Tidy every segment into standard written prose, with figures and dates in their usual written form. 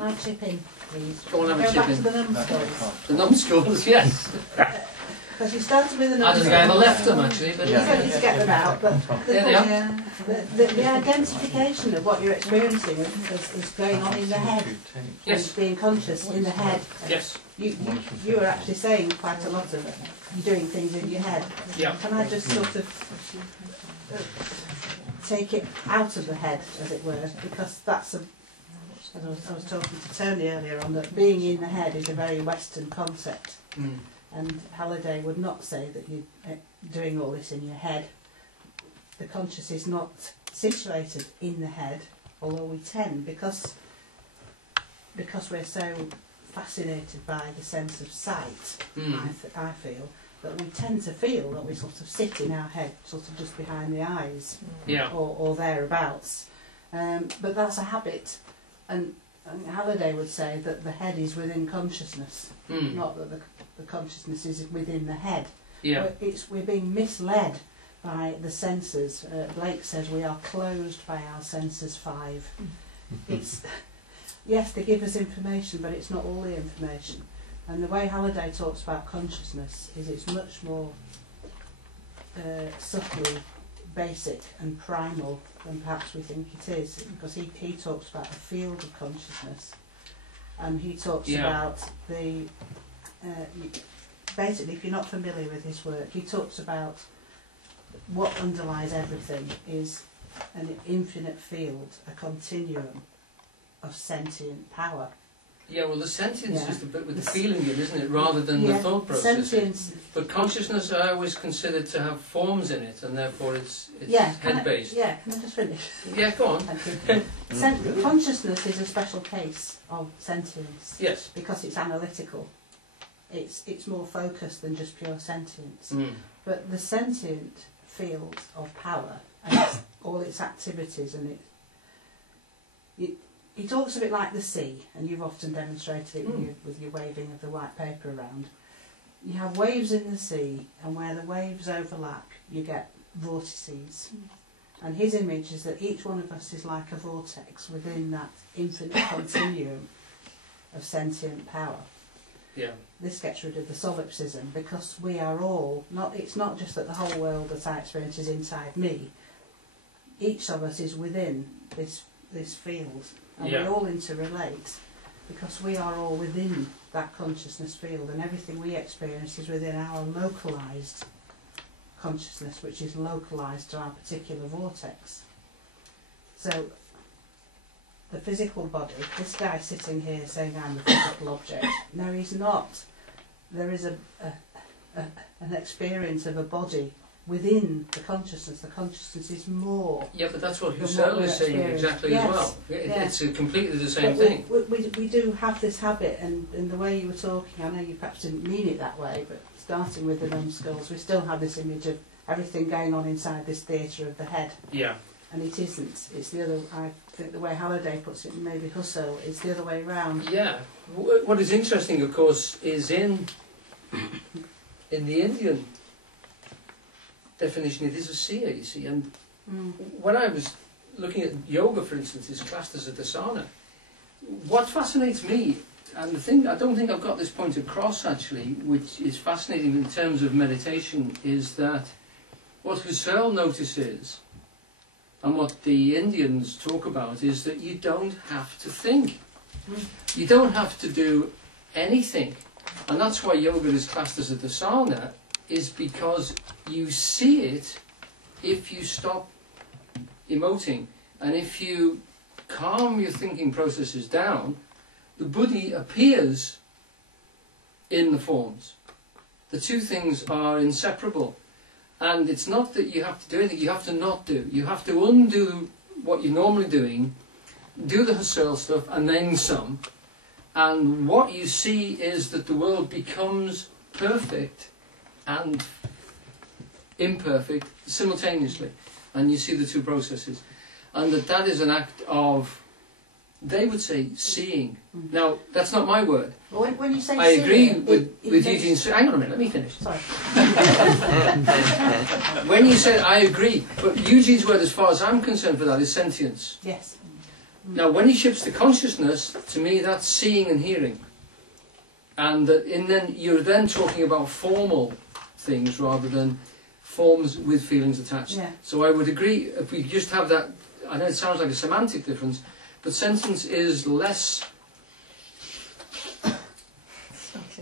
Can I chip in, please? Go on, have a chip back in. to the numbskulls. The numbskulls, yes. Because you started with the numbskulls. I don't think I ever left them, actually. But You don't need to get them out, but There they are. the identification of what you're experiencing is going on in the head. Yes. And being conscious in the head. Yes. You are actually saying quite a lot of it. You're doing things in your head. Yeah. Can I just sort of take it out of the head, as it were, because that's a... I was talking to Tony earlier on that being in the head is a very Western concept. Mm. And Halliday would not say that you're doing all this in your head. The conscious is not situated in the head, although we tend, because we're so fascinated by the sense of sight, I feel, that we tend to feel that we sort of sit in our head, sort of just behind the eyes, or thereabouts. But that's a habit, and Halliday would say that the head is within consciousness, not that the consciousness is within the head. Yeah. We're being misled by the senses. Blake says we are closed by our senses 5. It's yes, they give us information, but it's not all the information. And the way Halliday talks about consciousness is it's much more subtly basic and primal than perhaps we think it is, because he talks about a field of consciousness, and he talks about the basically, if you're not familiar with his work, he talks about what underlies everything is an infinite field, a continuum of sentient power. Yeah, well, the sentience is the bit with the feeling in, isn't it, rather than the thought process. Sentience. But consciousness I always considered to have forms in it, and therefore it's head-based. Can I just finish? Yeah, go on. Thank you. Consciousness is a special case of sentience. Yes. Because it's analytical. It's more focused than just pure sentience. But the sentient field of power and all its activities, and he talks of it like the sea, and you've often demonstrated it with your waving of the white paper around. You have waves in the sea, and where the waves overlap, you get vortices. And his image is that each one of us is like a vortex within that infinite continuum of sentient power. Yeah. This gets rid of the solipsism, because we are all it's not just that the whole world that I experience is inside me. Each of us is within this field, and we all interrelate, because we are all within that consciousness field, and everything we experience is within our localised consciousness, which is localised to our particular vortex. So the physical body, this guy sitting here saying I'm a physical object, no, he's not. There is an experience of a body within the consciousness. The consciousness is more. Yeah, but that's what Husserl is saying exactly as well. It's completely the same thing. We do have this habit, and in the way you were talking, I know you perhaps didn't mean it that way, but starting with the numbskulls, we still have this image of everything going on inside this theatre of the head. Yeah. And it isn't. It's the other. I think the way Halliday puts it, and maybe Husserl, it's the other way round. Yeah. What is interesting, of course, is in the Indian definition, it is a seer, you see. And when I was looking at yoga, for instance, is classed as a dasana. What fascinates me, and the thing I don't think I've got this point across actually, which is fascinating in terms of meditation, is that what Husserl notices, and what the Indians talk about, is that you don't have to think. You don't have to do anything. And that's why yoga is classed as a dasana, is because you see it if you stop emoting. And if you calm your thinking processes down, the buddhi appears in the forms. The two things are inseparable. And it's not that you have to do anything, you have to not do. You have to undo what you're normally doing, do the Husserl stuff, and then some. And what you see is that the world becomes perfect and imperfect simultaneously. And you see the two processes. And that is an act of, they would say, seeing. Now, that's not my word. Well, when you say I agree seeing, with Eugene's... Hang on a minute, let me finish. Sorry. When you say I agree, but Eugene's word, as far as I'm concerned for that, is sentience. Yes. Now, when he shifts to consciousness, to me that's seeing and hearing. And then you're then talking about formal things rather than forms with feelings attached. Yeah. So I would agree, if we just have that, I know it sounds like a semantic difference, but sentence is less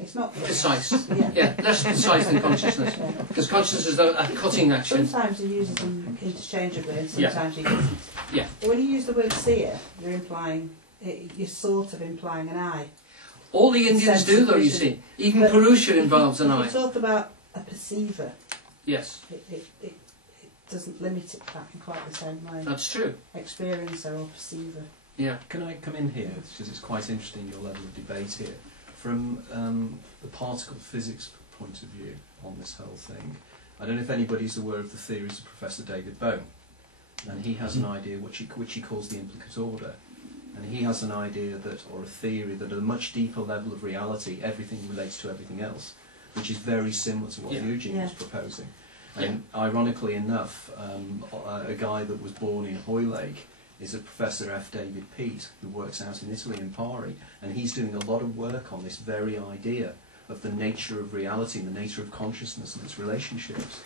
it's not precise. Yeah. Less precise than consciousness. Because consciousness is a cutting action. Sometimes he uses them interchangeably and sometimes he doesn't. Yeah. But when you use the word seer, you're sort of implying an eye. All the Indians do, though, you see. Even Purusha involves an eye. If you talk about a perceiver, yes, it doesn't limit it back in quite the same way. that's true. Experiencer or perceiver. Yeah. Can I come in here, because it's quite interesting, your level of debate here. From the particle physics point of view on this whole thing, I don't know if anybody's aware of the theories of Professor David Bohm, and he has an idea which he calls the implicate order. And he has an idea that, or a theory, that at a much deeper level of reality, everything relates to everything else, which is very similar to what Eugene was proposing. And ironically enough, a guy that was born in Hoylake is a Professor F. David Peat, who works out in Italy in Pari, and he's doing a lot of work on this very idea of the nature of reality and the nature of consciousness and its relationships.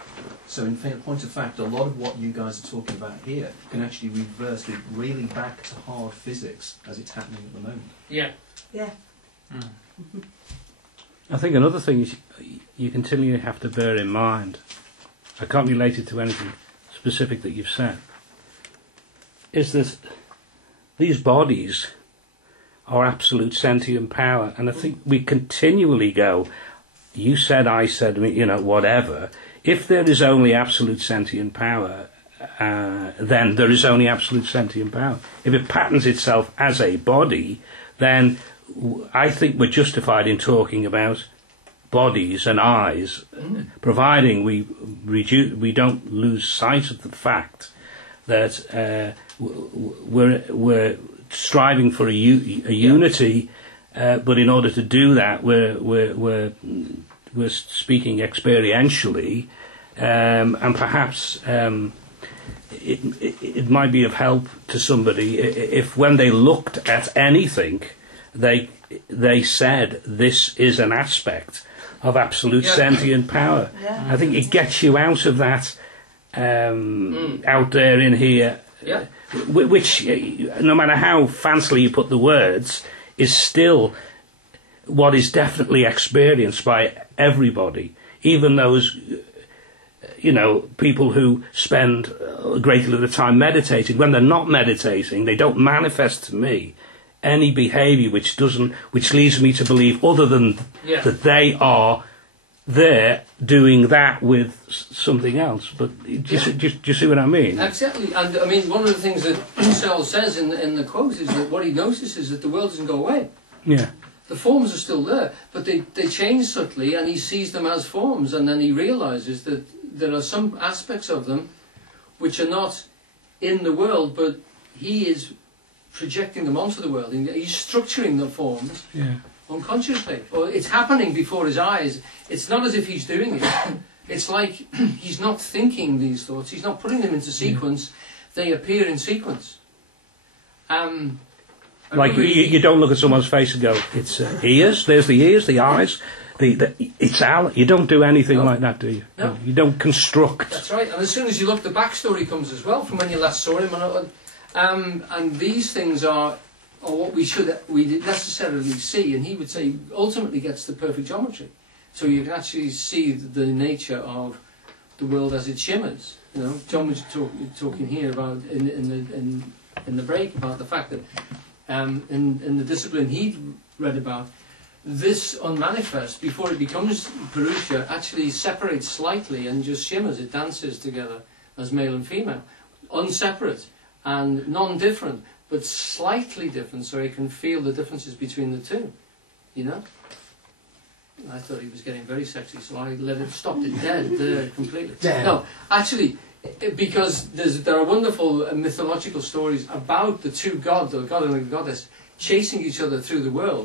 So in point of fact, a lot of what you guys are talking about here can actually reverse it really back to hard physics as it's happening at the moment. Yeah. Yeah. I think another thing is you continually have to bear in mind, I can't relate it to anything specific that you've said, is that these bodies are absolute sentient power, and I think we continually go, you said, I said, whatever. If there is only absolute sentient power, then there is only absolute sentient power. If it patterns itself as a body, then I think we're justified in talking about bodies and eyes, providing we don't lose sight of the fact that we're striving for a unity, but in order to do that, we're speaking experientially, and perhaps it might be of help to somebody if, when they looked at anything, they said this is an aspect of absolute sentient power. Yeah. I think it gets you out of that out there in here. Yeah. Which, no matter how fancily you put the words, is still what is definitely experienced by everybody, even those, people who spend a great deal of the time meditating. When they're not meditating, they don't manifest to me any behaviour which leads me to believe other than that they are there doing that with something else. But do you see what I mean? Exactly. And I mean, one of the things that Searle says in the quote is that what he notices is that the world doesn't go away. Yeah. The forms are still there, but they change subtly, and he sees them as forms, and then he realises that there are some aspects of them which are not in the world, but he is projecting them onto the world. He's structuring the forms unconsciously, or it's happening before his eyes. It's not as if he's doing it. It's like he's not thinking these thoughts. He's not putting them into sequence. They appear in sequence. Like you don't look at someone's face and go, it's ears. There's the ears, the eyes. It's Al. You don't do anything like that, do you? No. You don't construct. That's right. And as soon as you look, the backstory comes as well from when you last saw him. And these things are what we necessarily see. And he would say ultimately gets the perfect geometry. So you can actually see the nature of the world as it shimmers. John was talking here about in the break about the fact that in the discipline he read about, this unmanifest, before it becomes Purusha, actually separates slightly and just shimmers. It dances together as male and female, unseparate and non-different, but slightly different, so you can feel the differences between the two. I thought he was getting very sexy, so I stopped it dead completely. Damn. No, actually, because there are wonderful mythological stories about the two gods, the god and the goddess, chasing each other through the world.